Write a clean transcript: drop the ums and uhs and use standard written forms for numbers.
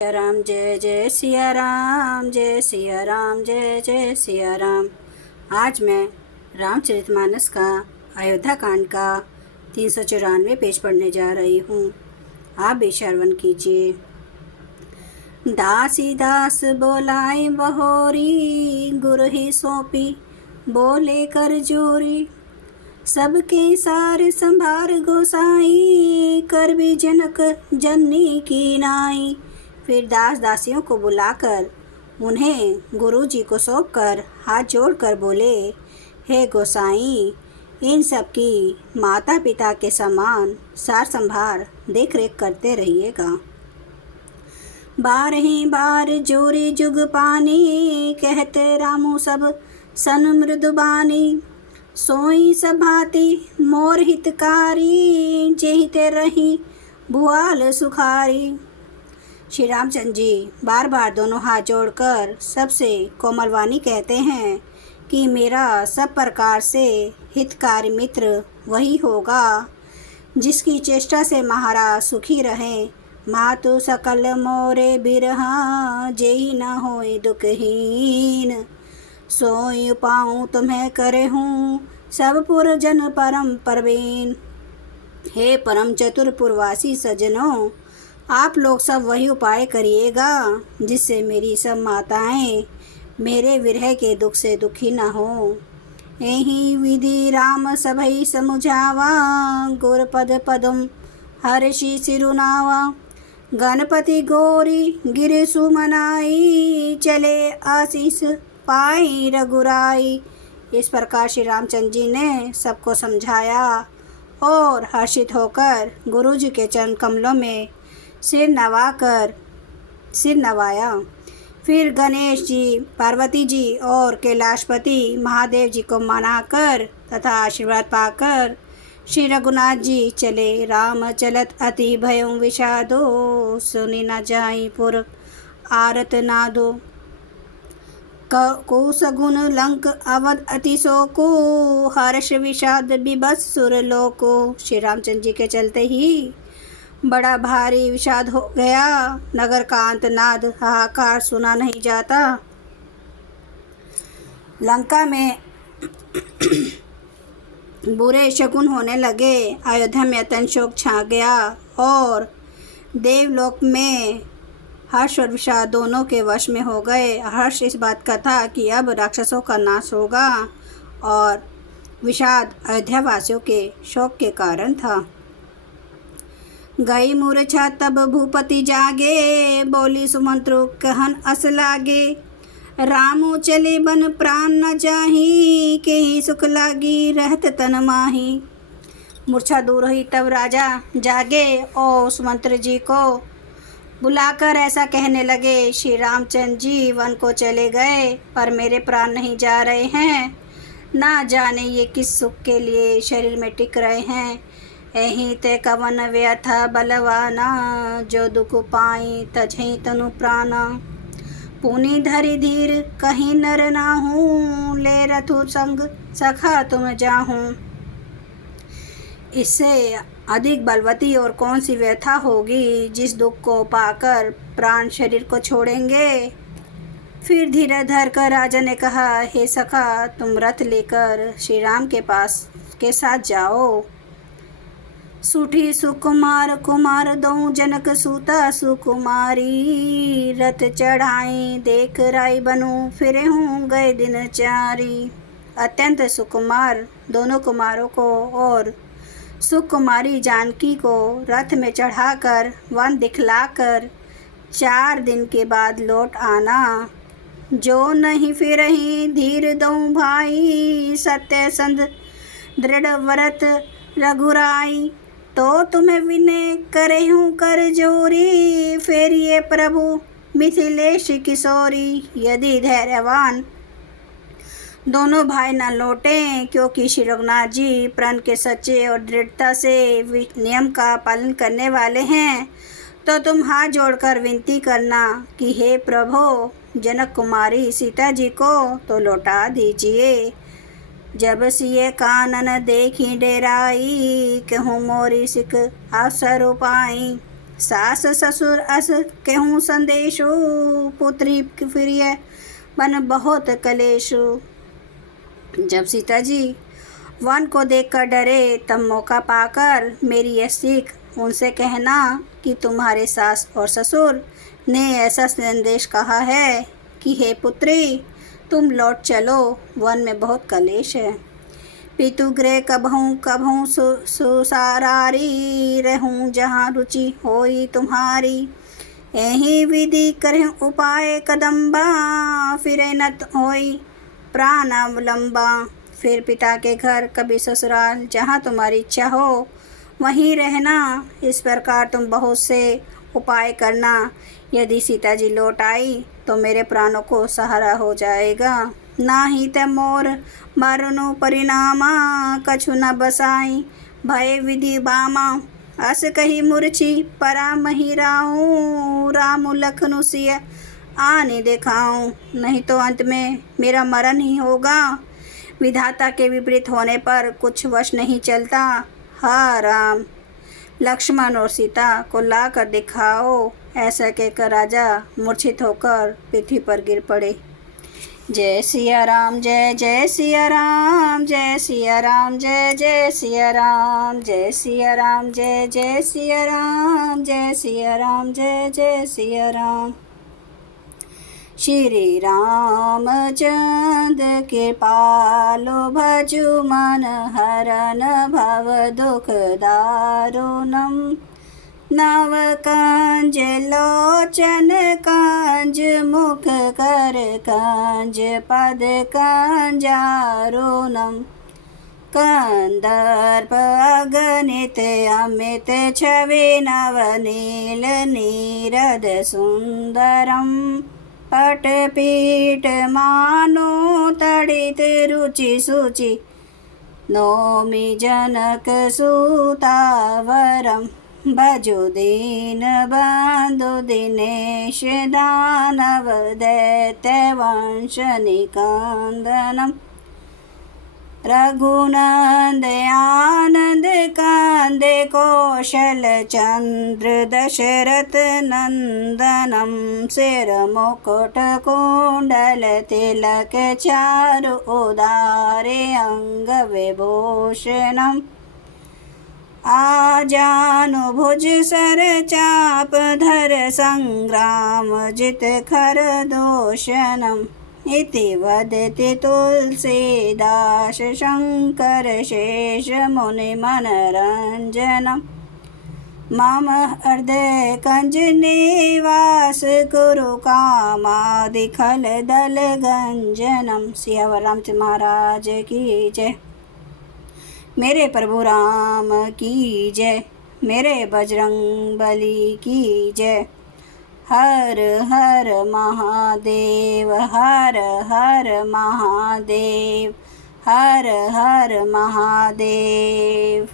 सिया राम जय जय सिया राम, जय सिया राम, जय जय सिया राम। आज मैं रामचरितमानस का अयोध्या कांड का 394 पेज पढ़ने जा रही हूँ। आप भी श्रवण कीजिए। दासी दास बोलाए बहोरी, गुरु ही सौंपी बोले कर जोरी। सबके सार संभार गोसाई, कर भी जनक जननी की नाई। फिर दास दासियों को बुलाकर उन्हें गुरुजी को सौंपकर हाथ जोड़कर बोले, हे गोसाई, इन सब की माता पिता के समान सार संभार देख रेख करते रहिएगा। बारही बार जोरी जुग पानी, कहते रामू सब सन मृदुबानी। सोई सभाती मोर हितकारी, जेहिते रही भुआल सुखारी। श्री रामचंद्र जी बार बार दोनों हाथ जोड़कर सबसे कोमलवाणी कहते हैं कि मेरा सब प्रकार से हितकारी मित्र वही होगा जिसकी चेष्टा से महाराज सुखी रहें। मातु सकल मोरे बिरहा, जेहि न होई दुखहीन। सोई पाऊँ तुम्हें करे हूँ, सब पुर जन परम परवीन। हे परम चतुर पुरवासी सज्जनों, आप लोग सब वही उपाय करिएगा जिससे मेरी सब माताएं मेरे विरह के दुख से दुखी न हो। यही विधि राम सभई समुझावा, गुरपद पदम हर्षि सिरुनावा। गणपति गौरी गिर सुमनाई, चले आशीष पाई रघुराई। इस प्रकार श्री रामचंद्र जी ने सबको समझाया और हर्षित होकर गुरुजी के चरण कमलों में सिर नवाया। फिर गणेश जी, पार्वती जी और कैलाशपति महादेव जी को मनाकर तथा आशीर्वाद पाकर श्री रघुनाथ जी चले। राम चलत अति भयं विषादो, सुनि न जाई पुर आरत नादो। को सगुन लंक अवध अति शोको, हर्ष विषाद बिभत्स सुर लोको। श्री रामचंद्र जी के चलते ही बड़ा भारी विषाद हो गया। नगर का आर्तनाद हाहाकार सुना नहीं जाता। लंका में बुरे शकुन होने लगे। अयोध्या में अत्यंत शोक छा गया और देवलोक में हर्ष और विषाद दोनों के वश में हो गए। हर्ष इस बात का था कि अब राक्षसों का नाश होगा और विषाद अयोध्या वासियों के शोक के कारण था। गई मूर्छा तब भूपति जागे, बोली सुमंत्रु कहन अस लागे। रामो चले बन प्राण न जाही, के ही सुख लागी रहत तन माही। मूर्छा दूर हुई तब राजा जागे और सुमंत्र जी को बुलाकर ऐसा कहने लगे, श्री रामचंद्र जी वन को चले गए पर मेरे प्राण नहीं जा रहे हैं। ना जाने ये किस सुख के लिए शरीर में टिक रहे हैं। एहि ते कवन व्यथा बलवाना, जो दुख पाई तजहि तनु प्राणा। पुनि धरि धीर कहीं नर नाहूँ, ले रथु संग सखा तुम जाहूँ। इससे अधिक बलवती और कौन सी व्यथा होगी जिस दुख को पाकर प्राण शरीर को छोड़ेंगे। फिर धीरे धर कर राजा ने कहा, हे सखा, तुम रथ लेकर श्री राम के पास के साथ जाओ। सूठी सुकुमार कुमार दो जनक सूता सुकुमारी। रथ चढ़ाई देख राई बनू, फिरे हूँ गए दिन चारी। अत्यंत सुकुमार दोनों कुमारों को और सुकुमारी जानकी को रथ में चढ़ाकर वन दिखलाकर 4 दिन के बाद लौट आना। जो नहीं फिरही धीर दऊँ भाई, सत्य संध दृढ़ व्रत रघुराई। तो तुम्हें विनय करे हूँ कर जोरी, फिर ये प्रभु मिथिलेश किशोरी। यदि धैर्यवान दोनों भाई न लौटें, क्योंकि श्री रघुनाथ जी प्रण के सच्चे और दृढ़ता से नियम का पालन करने वाले हैं, तो तुम हाथ जोड़कर विनती करना कि हे प्रभु, जनक कुमारी सीता जी को तो लौटा दीजिए। जब सिए कानन देखी डेराई, कहूँ मोरी सिख अवसर उपाई। सास ससुर अस कहूँ संदेशो, पुत्री प्रिय बन बहुत कलेशो। जब सीता जी वन को देखकर डरे, तब मौका पाकर मेरी यह सीख उनसे कहना कि तुम्हारे सास और ससुर ने ऐसा संदेश कहा है कि हे पुत्री, तुम लौट चलो, वन में बहुत कलेश है। पितु गृह कभूँ कभूँ सुसारारी, रहूँ जहाँ रुचि होई तुम्हारी। यही विधि करहु उपाय कदम्बा, फिरे नत होई प्राण अवलंबा। फिर पिता के घर कभी ससुराल, जहाँ तुम्हारी इच्छा हो वहीं रहना। इस प्रकार तुम बहुत से उपाय करना। यदि सीता जी लौट आई तो मेरे प्राणों को सहारा हो जाएगा। नाही त मोर मरनु परिणामा, कछु न बसाई भय विधि बामा। अस कही मूर्छी परा मही राऊं, राम लखनु सिय आने दिखाऊं। नहीं तो अंत में मेरा मरण ही होगा। विधाता के विपरीत होने पर कुछ वश नहीं चलता। हा राम, लक्ष्मण और सीता को ला कर दिखाओ। ऐसा कहकर राजा मूर्छित होकर पृथ्वी पर गिर पड़े। जय सिया राम, जय जय सिया राम, जय सिया राम, जय जय सिया राम, जय सिया राम, जय जय सिया राम, जय सिया राम, जय जय सिया राम। श्री रामचंद्र कृपालो, भजु मन हरन भव दुख दारुणम। नव कंज लोचन कंज, मुख कर कंज, पद कंजारुणम। कंदर्प अगणित अमित छवि, नवनील नीरद सुंदरम। पटपीठ मानो तड़ित रुचि सुचि, नौमि जनक सुतावरम। भजो दीन बंधु दिनेश, दानव दैत्य वंश निकंदनम। रघुनंद आनंद कांदे, कौशल चंद्र दशरथ नंदनम। सिर मुकुट कुंडल तिलक, चारु उदारे अंग विभूषणम। आजानुभुज सर चाप धर, संग्राम जित खर दूषणम। इति वदति तुलसीदास, शंकर शेष मुनि मनरंजनम। मम हृदय कंज निवास, कुरु कामादि खल दल गंजनम। सियावर रामचंद्र महाराज की जय। मेरे प्रभु राम की जय, मेरे बजरंग बली की जय। हर हर महादेव, हर हर महादेव, हर हर महादेव।